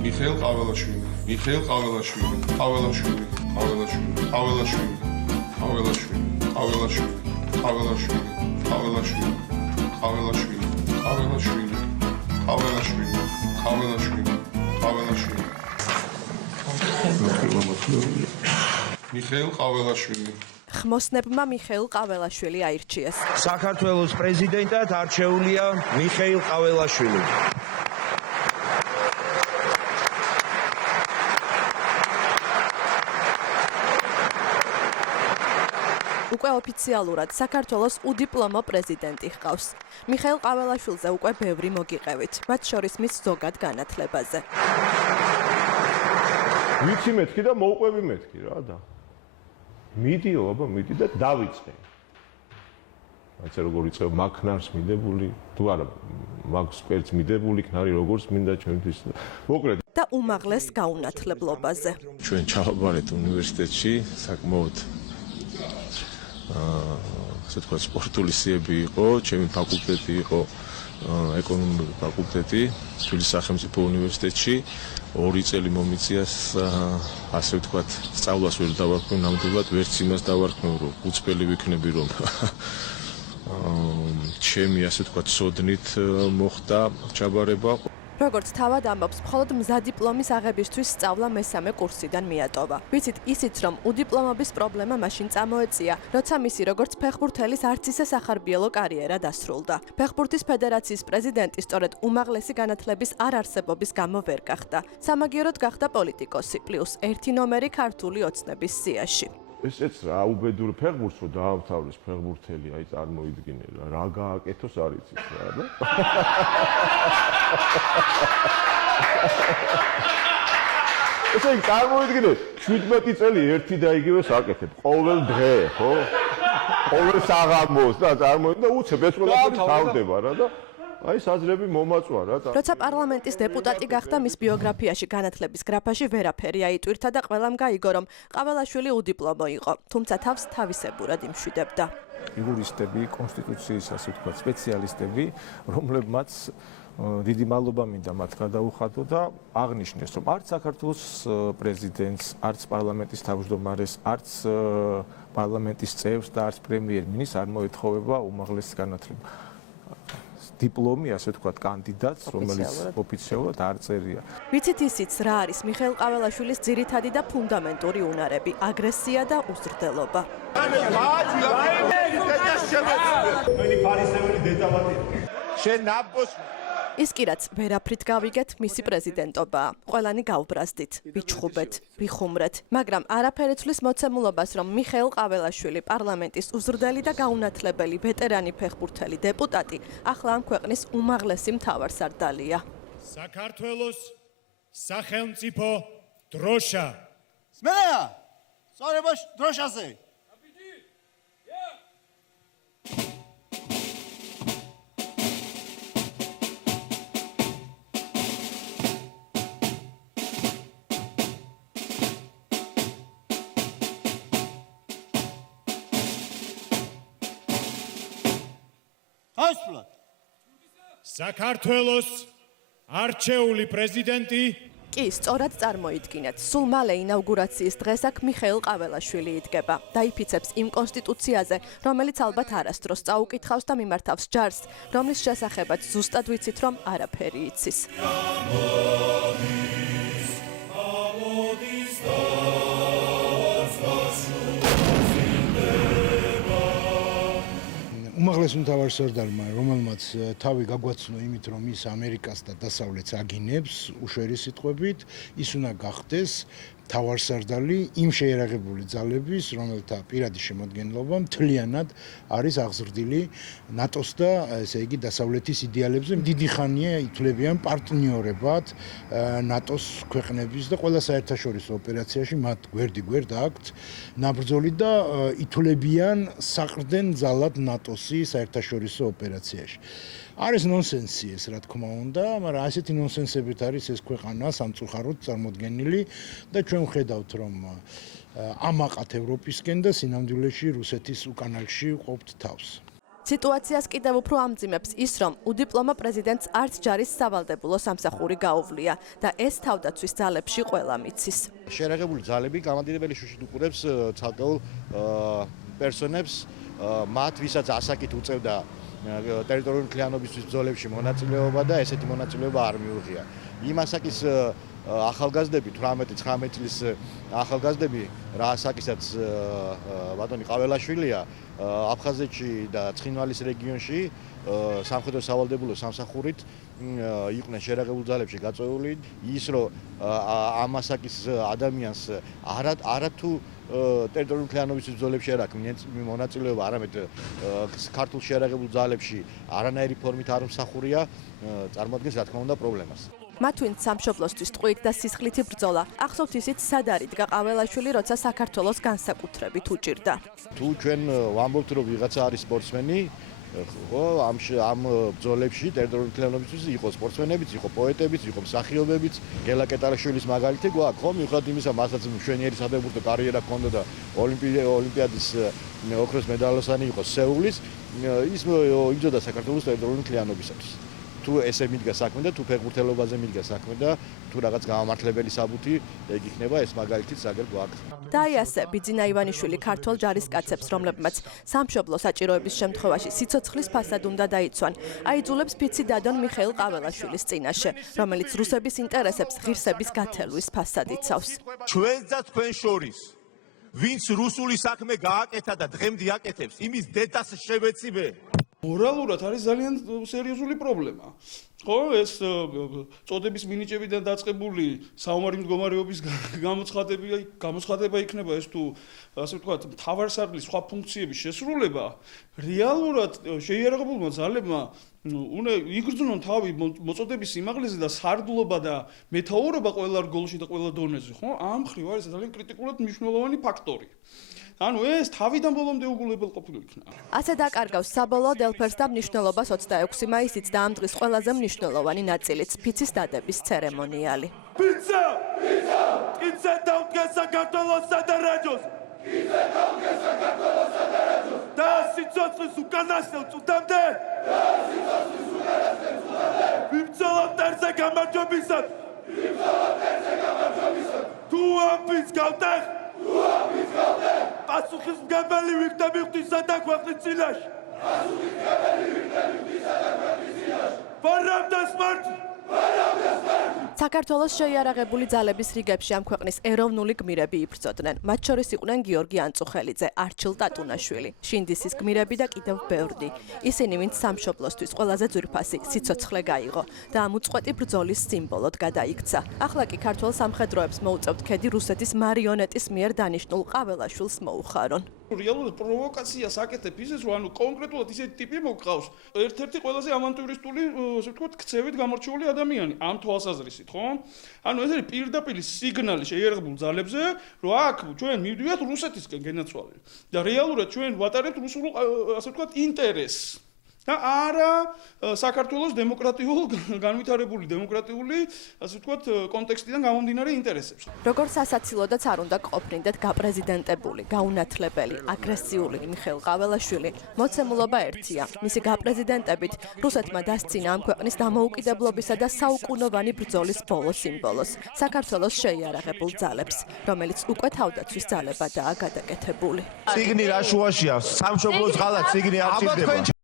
მიხეილ ყაველაშვილი, მიხეილ ყაველაშვილი, ყაველაშვილი, ყაველაშვილი, ყაველაშვილი, ყაველაშვილი, ყაველაშვილი, ყაველაშვილი, ყაველაშვილი, ყაველაშვილი, ყაველაშვილი, ყაველაშვილი, ყაველაშვილი, ყაველაშვილი. მიხეილ ყაველაშვილი. ხმოსნებმა მიხეილ ყაველაშვილი აირჩიეს. საქართველოს პრეზიდენტად არჩეულია მიხეილ ყაველაშვილი. უკვე ოფიციალურად საქართველოს უდიპლომო პრეზიდენტი ჰყავს. მიხეილ ყაველაშვილზე უკვე ბევრი მოგიყევით, მათ შორის მის ზოგად განათლებაზე. ვიცი მეთქი და მოვყვები მეთქი რა და. მიდიო, აბა, მიდი და დავიწყე. აიცე როგორ იწყებ მაქნარს მიდებული, თუ არა, მაგს კვერც მიდებული, ქნარი როგორც მინდა ჩვენთვის. მოკლედ და უმაღლეს გაუნათლებლობაზე. ჩვენ ჩავაბარეთ უნივერსიტეტში, საკმაოდ ასე ვთქვათ, სპორტული სიები იყო, ჩემი ფაკულტეტი იყო ეკონომიკური ფაკულტეტი, თბილისის სახელმწიფო უნივერსიტეტში. 2 წელი მომიწიას, ასე ვთქვათ, სწავლას ვერ დავარქმევ ნამდვილად, ვერც იმას დავარქმევ, რომ უცბელი ვიქნები, რომ ჩემი, ასე ვთქვათ, სოდნით მოხდა ჩაბარება. როგორც თავად ამბობს, მხოლოდ მზადიპლომის აღებისთვის სწავლა მესამე კურსიდან მიატოვა. ვიცით ისიც, რომ უდიპლომობის პრობლემა მაშინ წამოეწია, როცა მისი როგორც ფეხბურთელის არც ისე სახარბიელო კარიერა დასრულდა. ფეხბურთის ფედერაციის პრეზიდენტი სწორედ უმაღლესი განათლების არ არსებობის გამო ვერ გახდა. სამაგიეროდ გახდა პოლიტიკოსი, პლუს 1 ნომერი ქართული ოცნების სიაში. ესეც რა უბედური ფეხბურთს რო დაამთავრეს ფეხბურთელი, აი წარმოიდგინე რა გააკეთოს არ იცის რა და ესე იგი წარმოიდგინე 17 წელი ერთი და იგივეს აკეთებ ყოველ დღე ხო ყოველ საღამოს და წარმოიდგინე და უცებ ეს ყველაფერი თავდება რა და აი საზრები მომაწვა რა. როცა პარლამენტის დეპუტატი გახდა, მის ბიოგრაფიაში განათლების გრაფაში ვერაფერი აიტვირთა და ყველამ გაიგო, რომ ყაველაშვილი უდიპლომო იყო, თუმცა თავს თავისებურად იმშვიდებდა. იურისტები, კონსტიტუციის, ასე ვთქვათ, სპეციალისტები, რომლებმაც დიდი მადლობა მინდა მათ გადაუხადო და აღნიშნეს, რომ არც საქართველოს პრეზიდენტს, არც პარლამენტის თავმჯდომარეს, არც პარლამენტის წევრს და არც პრემიერ-მინისტრს არ მოეთხოვება უმაღლესი განათლება. დიპლომი, ასე ვთქვათ, კანდიდატს, რომელიც ოფიციალურად არ წერია. ვიცით ისიც, რა არის მიხეილ ყაველაშვილის ძირითადი და ფუნდამენტური უნარები, აგრესია და უზრდელობა. შენ ნაბოს ის კი რაც ვერაფრით გავიგეთ, მისი პრეზიდენტობაა. ყველანი გავბრაზდით, ვიჩხუბეთ, ვიხუმრეთ, მაგრამ არაფერი თვლის მოცემულობას, რომ მიხეილ ყაველაშვილი პარლამენტის უზრდელი და გაუნათლებელი ვეტერანი ფეხბურთელი დეპუტატი ახლა ამ ქვეყნის უმაღლესი მთავარსარდალია. საქართველოს სახელმწიფო დროშა. სმენა! სწორება დროშაზე. საქართველოს არჩეული პრეზიდენტი კი, სწორად წარმოიდგინეთ, სულ მალე ინაუგურაციის დღეს აქ მიხეილ ყაველაშვილი იდგება. დაიფიცებს იმ კონსტიტუციაზე, რომელიც ალბათ არასდროს წაუკითხავს და მიმართავს ჯარს, რომლის შესახებაც ზუსტად ვიცით, რომ არაფერი იცის. უმაღლეს მთავარსარდალმა, რომელმაც თავი გაგვაცნო იმით, რომ ის ამერიკას და დასავლეთს აგინებს, უშერი სიტყვებით, ის უნდა გახდეს მთავარსარდალი იმ შეიარაღებული ძალების, რომელთა პირადი შემადგენლობა მთლიანად არის აღზრდილი ნატოს და ესე იგი დასავლეთის იდეალებზე. დიდი ხანია ითვლებიან პარტნიორებად ნატოს ქვეყნების და ყველა საერთაშორისო ოპერაციაში მათ გვერდ აქვთ ნაბრძოლი და ითვლებიან საყრდენ ძალად ნატოსი საერთაშორისო ოპერაციაში. არის ნონსენსი ეს, რა თქმა უნდა, მაგრამ ასეთი ნონსენსებით არის ეს ქვეყანა სამწუხაროდ წარმოდგენილი და ჩვენ ვხედავთ, რომ ამაყათ ევროპისკენ და სინამდვილეში რუსეთის უკანალში ყოფთ თავს. სიტუაციას კიდევ უფრო ამძიმებს ის, რომ უდიპლომო პრეზიდენტს არც ჯარის სავალდებულო სამსახური გაუვლია და ეს თავდაცვის ძალებში ყველა მიცის. შერაღებული ძალები გამამდიდრებელი შუშით უყურებს ცალკეულ პერსონებს, მათ ვისაც ასაკით უწევდა ტერიტორიული მთლიანობისთვის ბრძოლებში მონაწილეობა და ესეთი მონაწილეობა არ მიუღია. იმ ასაკის ახალგაზრდები 18-19 წლის ახალგაზრდები რა ასაკისაც ბატონი ყაველაშვილია აფხაზეთში და ცხინვალის რეგიონში სამხედრო სავალდებულო სამსახურით იყვნენ შერაღებულ ძალებში გაწეული ის რომ ამ ასაკის ადამიანს არათუ ტერიტორიული მთლიანობის ბრძოლებში არ აქვს მონაწილეობა არამედ ქართულ შერაღებულ ძალებში არანაირი ფორმით არ მსახურია წარმოადგენს რა თქმა უნდა პრობლემას. მათ ვინც სამშობლოსთვის ტყვით და სისხლითი ბრძოლა ახსოვთ ისიც სად არის დგა ყაველაშვილი როცა საქართველოს განსაკუთრებით უჭირდა. თუ ჩვენ ვამბობთ რომ ვიღაცა არის სპორტსმენი ხო ამ ბრძოლებში ტერიტორიული მთლიანობისთვის იყო სპორტსმენებიც, იყო პოეტებიც, იყო მსახიობებიც, გელა კეტარაშვილის მაგალითი გვაქვს ხო მიუხედავად იმისა მასაც მშვენიერი საფეხბურთო კარიერა ჰქონდა და ოლიმპიადის ოქროს მედალოსანი იყო სეულის ის იბრძოდა საქართველოს ტერიტორიული მთლიანობისათვის. თუ ესე მიდგა საქმე და თუ ფეხბურთელობაზე მიდგა საქმე და თუ რაღაც გამამართლებელი საბუთი ეგ იქნება ეს მაგალითიც აგერ გვაქვს. და ასე ბიძინა ივანიშვილი ქართველ ჯარისკაცებს, რომლებმაც სამშობლო საჭიროების შემთხვევაში სიცოცხლის ფასად უნდა დაიცვან, აიძულებს ფიცი დადონ მიხეილ ყაველაშვილის წინაშე, რომელიც რუსების ინტერესებს ღირსების გათელვის ფასად იცავს. ჩვენს და თქვენ შორის ვინც რუსული საქმე გააკეთა და დღემდე აკეთებს, იმის დედას შევეციბე. მორალურად არის ძალიან სერიოზული პრობლემა. ხო, ეს წოდების მინიჭებიდან დაწყებული საომარი მდგომარეობის გამოცხადება იქნება ეს თუ ასე ვთქვათ, მთავარსარდლის სხვა ფუნქციების შესრულება რეალურად შეიარაღებულმა ძალებმა უნდა იგრძნონ თავი მოწოდების სიმაღლეზე და სარდლობა და მეთაურობა ყველა რგოლში და ყველა დონეზე, ხო? ამ მხრივ არის ძალიან კრიტიკულად მნიშვნელოვანი ფაქტორი. ანუ ეს თავიდან ბოლომდე უგულებელ ყოფილი იქნა. ასე დაკარგავს საბოლოო დელფერს და მნიშვნელობას 26 მაისიც და ამ დღის ყველაზე მნიშვნელოვანი ნაწილიც ფიცის დადების ცერემონიალი. Pizza! Pizza! Pizza დაუდგა საქართველოს სადარაჯოს! Pizza დაუდგა საქართველოს სადარაჯოს! და სიცოცხლის უკანასკნელ წუთამდე! და სიცოცხლის უკანასკნელ წუთამდე! ვიბრძოლოთ ერთზე გამარჯვებისად! ვიბრძოლოთ ერთზე გამარჯვებისად! თუ ამბიც გავტეხ! თუ ამბიც გავტეხ! პასუხისმგებელი ვიქნები ღვთისა და ქვეყნის წინაშე! პასუხისმგებელი ვიქნები ღვთისა და ქვეყნის წინაშე! ვარამდა სმარტი! საქართველოს შეიარაღებული ძალების რიგებში ამ ქვეყნის ეროვნული გმირები იბრძოდნენ. მათ შორის იყვნენ გიორგი ანწუხელიძე, არჩილ ტატუნაშვილი, შინდისის გმირები და კიდევ ბევრი. ისინი, ვინც სამშობლოსთვის ყველაზე ძვირფასი სიცოცხლე გაიღო და ამ უწყვეტი ბრძოლის სიმბოლოდ გადაიქცა. ახლა კი ქართველ სამხედროებს მოუწევთ ქედი რუსეთის მარიონეტის მიერ დანიშნულ ყაველაშვილს მოუხარონ. რეალურად პროვოკაციას აკეთებ ისეს, რომ ანუ კონკრეტულად ისეთი ტიპი მოგყავს, ერთ-ერთი ყველაზე ავანტურისტული, ასე ვთქვათ, ქცევით გამორჩეული ადამიანი ამ თვალსაზრისით, ხო? ანუ ეს არის პირდაპირ სიგნალი შეიარაღებულ ძალებზე, რომ აქ ჩვენ მივდივართ რუსეთისკენ გენაცვალე. და რეალურად ჩვენ ვატარებთ რუსულ, ასე ვთქვათ, ინტერესს. და არა საქართველოს დემოკრატიულ განვითარებული დემოკრატიული ასე ვთქვათ კონტექსტიდან გამომდინარე ინტერესებს. როგორც სასაცილოდაც არ უნდა ყოფნიდეთ გაპრეზიდენტებული, გაუნათლებელი, აგრესიული მიხეილ ყაველაშვილი, მოცემულობა ერთია. მისი გაპრეზიდენტებით რუსეთმა დასცინა ამ ქვეყნის დამოუკიდებლობისა და საუკუნოვანი ბრძოლის ბოლო სიმბოლოს, საქართველოს შეიარაღებულ ძალებს, რომელიც უკვე თავდაცვის ძალებადაა გადაკეთებული. ციგნი რა შუაშია? სამშობლოს ღალატ ციგნი არ ჭირდება.